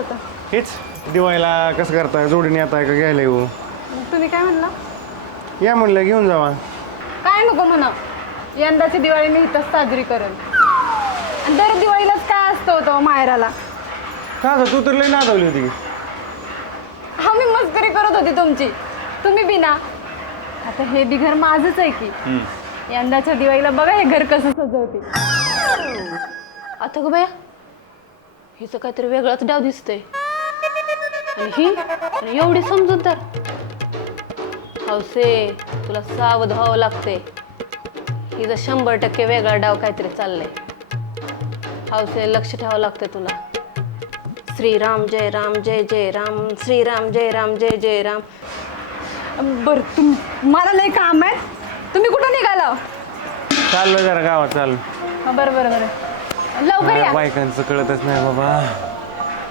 होतं? हेच दिवाळीला कसं करताय, जोडीने येताय का घ्यायला येऊ? मग तुम्ही काय म्हणला? या म्हणलं घेऊन जावा. काय नको म्हणा, यंदाची दिवाळी मी इथंच साजरी करेन. आणि दर दिवाळीलाच काय असतं होतं माहेराला? का ग, तू तर लई नादवली होती. हा, मी मस्करी करत होती तुमची. तुम्ही बी ना. आता हे बी घर माझंच आहे की. यंदाच्या दिवाळीला बघा हे घर कसं सजवते. आता ग बाया, हिचं काहीतरी वेगळाच डाव दिसतंय. आणि ही एवढी समजूतदार. हौसे, तुला सावध व्हावं लागते. हिचा 100% वेगळा डाव काहीतरी चाललंय. हौसे, लक्ष ठेवावं लागतंय तुला. श्रीराम जय राम जय जय राम, श्रीराम जय राम जय जय राम. बरं, मला लय काम आहे. तुम्ही कुठं निघाला? चाललो जरा गावात चाललो. बरं बरं बरं, लवकर या. बायकांचं कळतच नाही बाबा.